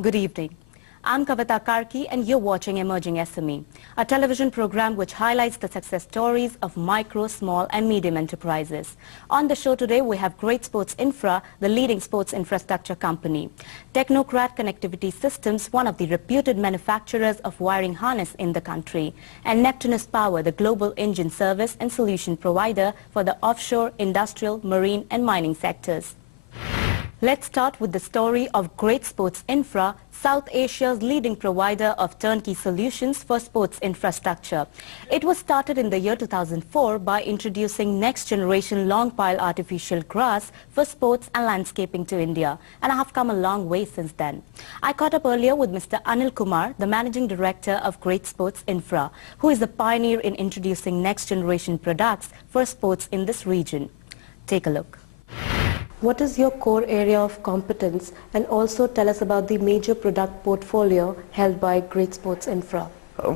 Good evening. I'm Kavita Karki and you're watching Emerging SME, a television program which highlights the success stories of micro, small and medium enterprises. On the show today we have Great Sports Infra, the leading sports infrastructure company. Technocrat Connectivity Systems, one of the reputed manufacturers of wiring harness in the country. And Neptunus Power, the global engine service and solution provider for the offshore, industrial, marine and mining sectors. Let's start with the story of Great Sports Infra, South Asia's leading provider of turnkey solutions for sports infrastructure. It was started in the year 2004 by introducing next-generation long-pile artificial grass for sports and landscaping to India, and I have come a long way since then. I caught up earlier with Mr. Anil Kumar, the Managing Director of Great Sports Infra, who is a pioneer in introducing next-generation products for sports in this region. Take a look. What is your core area of competence, and also tell us about the major product portfolio held by Great Sports Infra?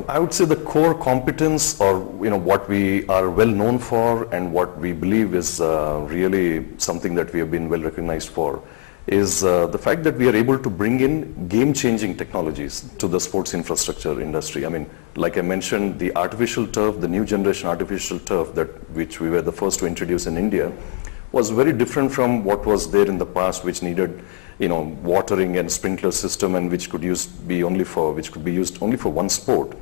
I would say the core competence, or what we are well known for and what we believe is really something that we have been well recognized for, is the fact that we are able to bring in game-changing technologies to the sports infrastructure industry. I mean, like I mentioned, the artificial turf, the new generation artificial turf which we were the first to introduce in India, was very different from what was there in the past, which needed, watering and sprinkler system, and which could be used only for one sport.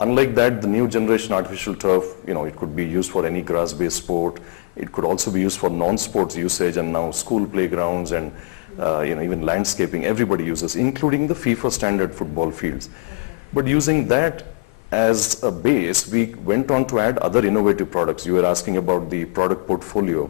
Unlike that, the new generation artificial turf, it could be used for any grass-based sport. It could also be used for non-sports usage, and now school playgrounds and even landscaping, everybody uses, including the FIFA standard football fields. But using that as a base, we went on to add other innovative products. You were asking about the product portfolio.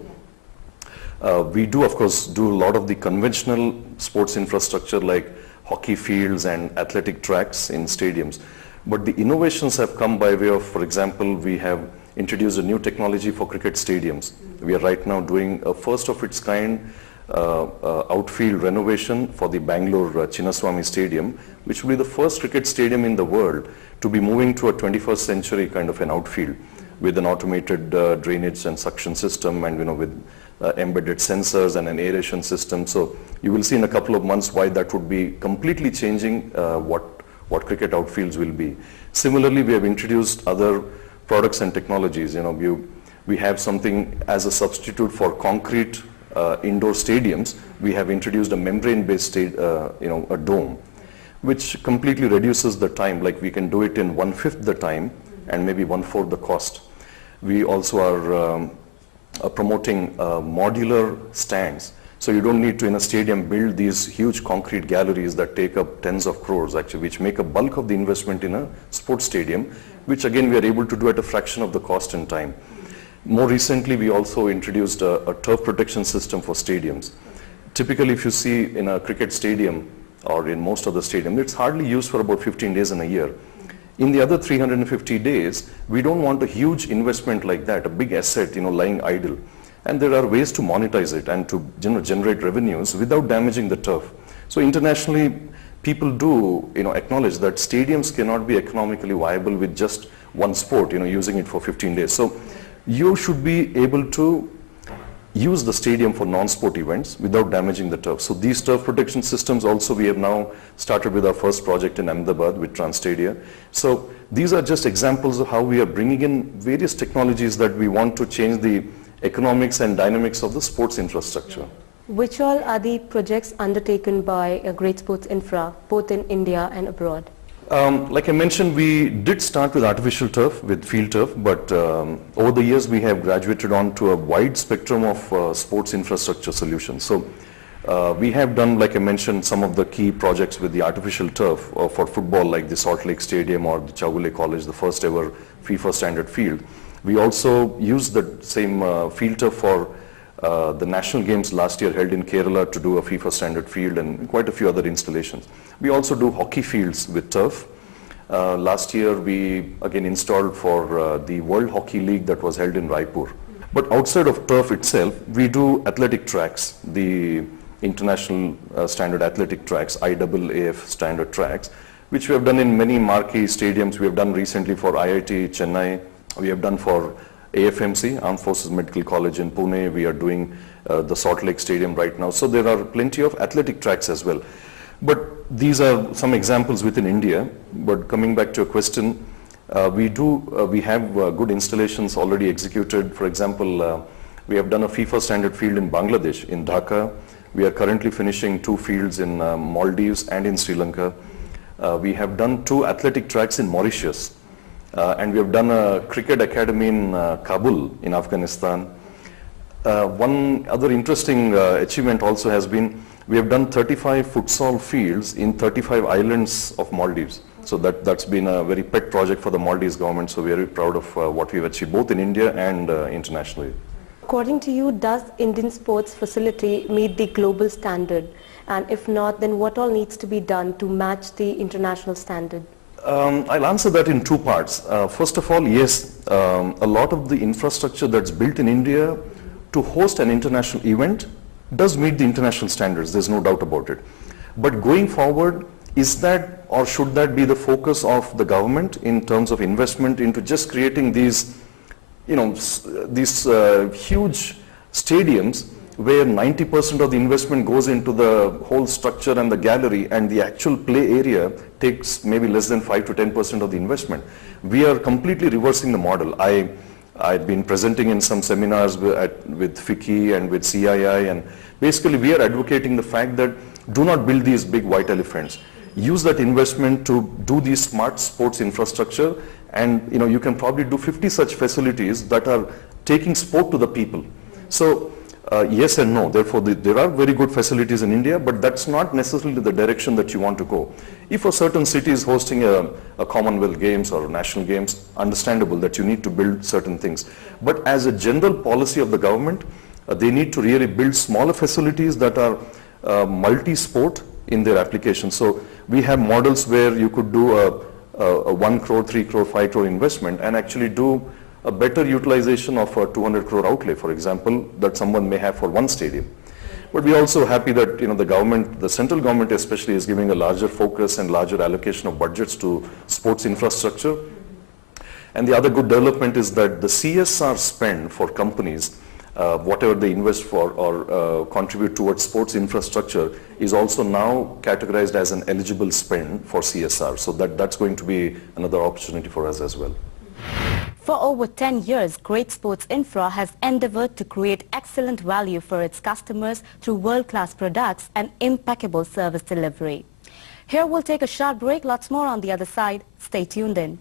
We do, of course, do a lot of the conventional sports infrastructure like hockey fields and athletic tracks in stadiums. But the innovations have come by way of, for example, we have introduced a new technology for cricket stadiums. We are right now doing a first of its kind outfield renovation for the Bangalore Chinnaswamy Stadium, which will be the first cricket stadium in the world to be moving to a 21st century kind of an outfield with an automated drainage and suction system, and with embedded sensors and an aeration system. So you will see in a couple of months why that would be completely changing what cricket outfields will be. Similarly, we have introduced other products and technologies. We have something as a substitute for concrete indoor stadiums. We have introduced a membrane-based a dome, which completely reduces the time. Like, we can do it in 1/5 the time and maybe 1/4 the cost. We also are promoting modular stands. So you don't need to, in a stadium, build these huge concrete galleries that take up tens of crores, actually, which make a bulk of the investment in a sports stadium, which again we are able to do at a fraction of the cost and time. More recently, we also introduced a turf protection system for stadiums. Typically, if you see in a cricket stadium or in most of the stadiums, it's hardly used for about 15 days in a year. In the other 350 days, we don't want a huge investment like that, a big asset, lying idle. And there are ways to monetize it and to generate revenues without damaging the turf. So internationally, people do, acknowledge that stadiums cannot be economically viable with just one sport, using it for 15 days. So you should be able to use the stadium for non-sport events without damaging the turf. So these turf protection systems also, we have now started with our first project in Ahmedabad with Transstadia. So these are just examples of how we are bringing in various technologies that we want to change the economics and dynamics of the sports infrastructure. Which all are the projects undertaken by Great Sports Infra, both in India and abroad? Like I mentioned, we did start with artificial turf, with field turf, but over the years we have graduated on to a wide spectrum of sports infrastructure solutions. So we have done, like I mentioned, some of the key projects with the artificial turf for football, like the Salt Lake Stadium or the Chowgule College, the first ever FIFA standard field. We also used the same field turf for the national games last year held in Kerala to do a FIFA standard field, and quite a few other installations. We also do hockey fields with turf. Last year we again installed for the World Hockey League that was held in Raipur. But outside of turf itself, we do athletic tracks, the international standard athletic tracks, IAAF standard tracks, which we have done in many marquee stadiums. We have done recently for IIT Chennai. We have done for AFMC, Armed Forces Medical College in Pune. We are doing the Salt Lake Stadium right now. So there are plenty of athletic tracks as well. But these are some examples within India. But coming back to your question, we have good installations already executed. For example, we have done a FIFA standard field in Bangladesh, in Dhaka. We are currently finishing 2 fields in Maldives and in Sri Lanka. We have done 2 athletic tracks in Mauritius. And we have done a cricket academy in Kabul in Afghanistan. One other interesting achievement also has been, we have done 35 futsal fields in 35 islands of Maldives. So that's been a very pet project for the Maldives government. So we are very proud of what we've achieved both in India and internationally. According to you, does Indian sports facility meet the global standard? And if not, then what all needs to be done to match the international standard? I'll answer that in 2 parts. First of all, yes, a lot of the infrastructure that's built in India to host an international event does meet the international standards. There's no doubt about it. But going forward, is that or should that be the focus of the government in terms of investment into just creating these, these huge stadiums where 90% of the investment goes into the whole structure and the gallery, and the actual play area takes maybe less than 5 to 10% of the investment? We are completely reversing the model. I've been presenting in some seminars with FICCI and with CII, and basically we are advocating the fact that do not build these big white elephants. Use that investment to do these smart sports infrastructure, and you can probably do 50 such facilities that are taking sport to the people. So yes and no. Therefore, there are very good facilities in India, but that's not necessarily the direction that you want to go. If a certain city is hosting a Commonwealth Games or national games, understandable that you need to build certain things. But as a general policy of the government, they need to really build smaller facilities that are multi-sport in their application. So we have models where you could do a 1 crore, 3 crore, 5 crore investment and actually do a better utilization of a 200 crore outlay, for example, that someone may have for one stadium. But we're also happy that the government, the central government especially, is giving a larger focus and larger allocation of budgets to sports infrastructure. And the other good development is that the CSR spend for companies, whatever they invest for or contribute towards sports infrastructure, is also now categorized as an eligible spend for CSR. So that's going to be another opportunity for us as well. For over 10 years, Great Sports Infra has endeavored to create excellent value for its customers through world-class products and impeccable service delivery. Here we'll take a short break. Lots more on the other side. Stay tuned in.